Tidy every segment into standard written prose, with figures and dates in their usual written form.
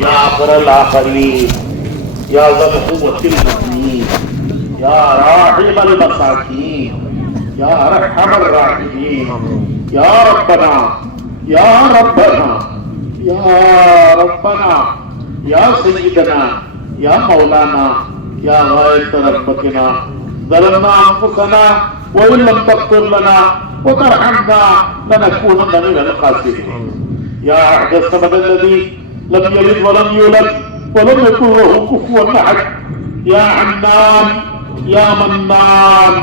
یا آخر الآخرین، یا ذا القوة المتین، یا راحم المساکین، یا ارحم الراحمین، یا ربنا یا ربنا یا ربنا یا سیدنا یا مولانا یا غایت رحمتنا ظلمنا انفسنا وان لم تغفر لنا وترحمنا لنكونن من الخاسرين. یا احد الصمد الذي لم يلد ولم يولد ولم يكن له كفوا احد. یا حنان یا منان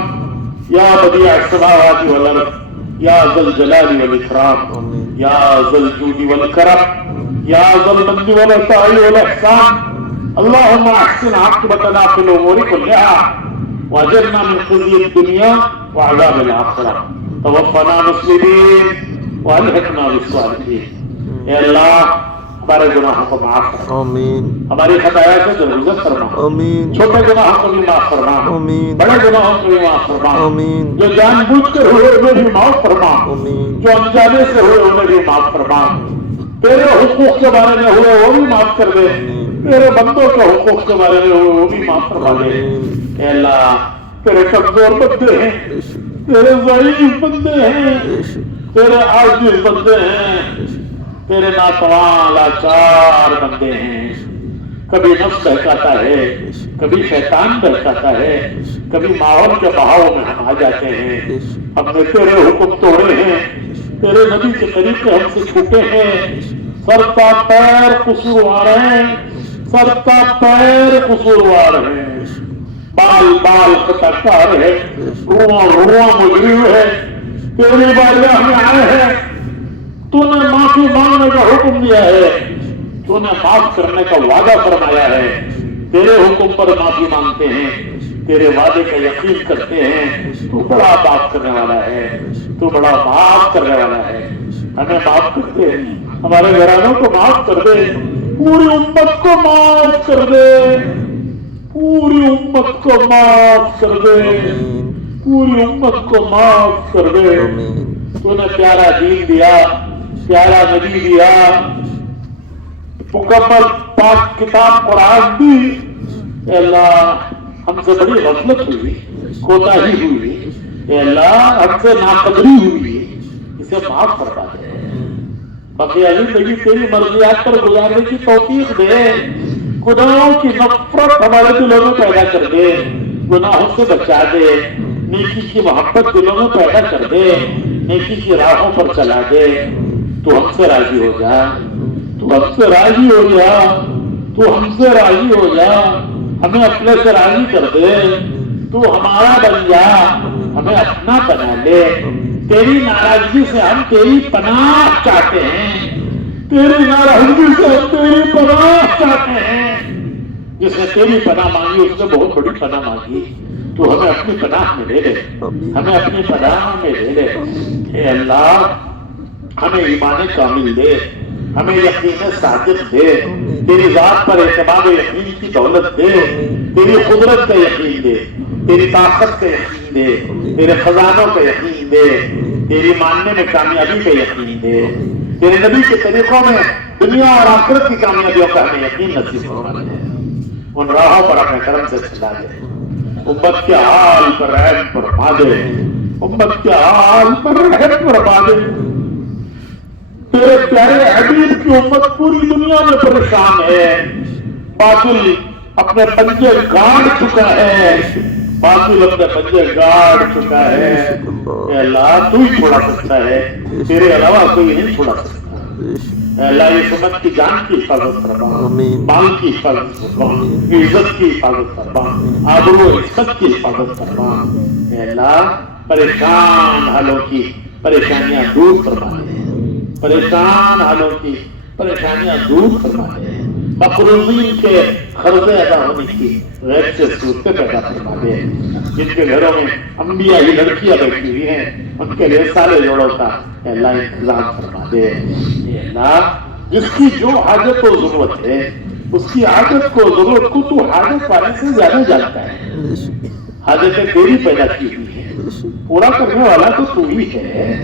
یا بديع السماوات والارض یا ذا الجلال والاکرام یا ذا الجود والکرم یا ذا المن والعطاء والاحسان. اللهم احسن عاقبتنا في الامور كلها واجرنا من خزي الدنيا وعذاب الاخره. توفنا مسلمين والحقنا بالصالحين. اے اللہ ہمارے گناہوں کو معاف فرما، آمین، ہماری خطایا سے درگزر فرما، آمین، چھوٹے گناہوں کو بھی معاف فرما، آمین، بڑے گناہوں کو بھی معاف فرما، آمین، جو جان بوجھ کر ہوئے انہیں بھی معاف فرما، آمین، جو انجانے سے ہوئے انہیں بھی معاف فرما. تیرے حقوق کے بارے میں ہوئے وہ بھی معاف کر دے، تیرے بندوں کے حقوق کے بارے میں ہوئے وہ بھی معاف فرما دے. اے اللہ تیرے کمزور بندے ہیں، تیرے ضعیف بندے ہیں، تیرے عاجز بندے ہیں، تیرے ناتواں لاچار بندے ہیں. کبھی نفس بہکاتا ہے، کبھی شیطان بہکاتا ہے، کبھی ماحول کے بہاؤ میں ہم آ جاتے ہیں. ہم نے تیرے حکم توڑے ہیں، تیرے نبی کے طریقے ہم سے چھوٹے ہیں. سر کا پیر قصوروار ہیں، سر کا پیر قصوروار ہیں، بال بال خطا کار ہے، رواں رواں مجرم ہے. تیری بارگاہ میں آئے ہیں، تو نے معافی مانگنے کا حکم دیا ہے، تو نے معاف کرنے کا وعدہ فرمایا ہے. تیرے حکم پر معافی مانگتے ہیں، تیرے وعدے کا یقین کرتے ہیں. تو بڑا معاف کرنے والا ہے، تو بڑا معاف کرنے والا ہے. ہمیں معاف کر دے، ہمارے گھرانوں کو معاف کر دے، پوری امت کو معاف کر دے، پوری امت کو معاف کر دے، پوری امت کو معاف کر دے. تو نے پیارا دین دیا، پیارا نبی دیا، مکمل پاک کتاب قرآن دی. اے اللہ ہم سے بڑی غفلت ہوئی، کوتاہی ہوئی، اے اللہ ہم سے ناقدری ہوئی، اسے معاف فرما دے. باقی زندگی تیری مرضیات پر گزارنے کی توفیق دے. گناہوں کی نفرت ہمارے دلوں میں پیدا کر دے، گناہوں سے بچا دے، نیکی کی محبت دلوں میں پیدا کر دے، نیکی کی راہوں پر چلا دے. تو ہم سے راضی ہو جا، تو ہم سے راضی ہو جا، تو ہم سے راضی ہو جا، ہمیں اپنے سے راضی کر دے. تو ہمارا بن جا، ہمیں اپنا بنا لے. تیری ناراضگی سے ہم تیری پناہ چاہتے ہیں، تیری ناراضگی سے ہم تیری پناہ چاہتے ہیں. جس نے تیری پناہ مانگی اس نے بہت بڑی پناہ مانگی. تو ہمیں اپنی پناہ میں لے لے، ہمیں اپنی پناہ میں لے لے. اے اللہ ہمیں ایمان کامل دے، ہمیں یقین صادق دے، تیری ذات پر اعتماد یقین کی دولت دے، تیری قدرت کا یقین دے، تیری طاقت کا یقین دے، تیرے خزانوں کا یقین دے، تیری ماننے میں کامیابی کا یقین دے، تیرے نبی کے طریقوں میں دنیا اور آخرت کی کامیابیوں کا ہمیں یقین نصیب فرما دے. ان راہوں پر اپنے کرم سے چلا دے. امت کے حال پر رحم فرما دے، امت کے حال پر رحم فرما دے. تیرے پیارے حبیب کی امت پوری دنیا میں پریشان ہے. باطل اپنے پنجے گاڑ چکا ہے، باطل اپنے پنجے گاڑ چکا ہے. اے اللہ تو ہی چھوڑا سکتا ہے، تیرے علاوہ کوئی نہیں چھوڑا سکتا. اے اللہ اس امت کی جان کی حفاظت فرما، مال کی حفاظت فرما، عزت کی حفاظت فرما، آبرو و عزت کی حفاظت فرما. اے اللہ پریشان حالوں کی پریشانیاں دور فرما دے، پریشان حالوں کی پریشانیاں دور فرما دے. مقروضین کے قرضے ادا ہونے کی غیر سے صورتیں پیدا فرما دے. جن کے گھروں میں انبیاء ہی لڑکیاں بیٹھی ہوئی ہیں ان کے لیے سارے جوڑوں کا اے اللہ انتظام فرما دے. اے اللہ جس کی جو حاجت و ضرورت ہے اس کی حاجت کو ضرورت کو تو حاجت والے سے زیادہ جانتا ہے. حاجتیں تیری پیدا کی ہوئی ہیں، پورا کرنے والا تو تو ہی ہے.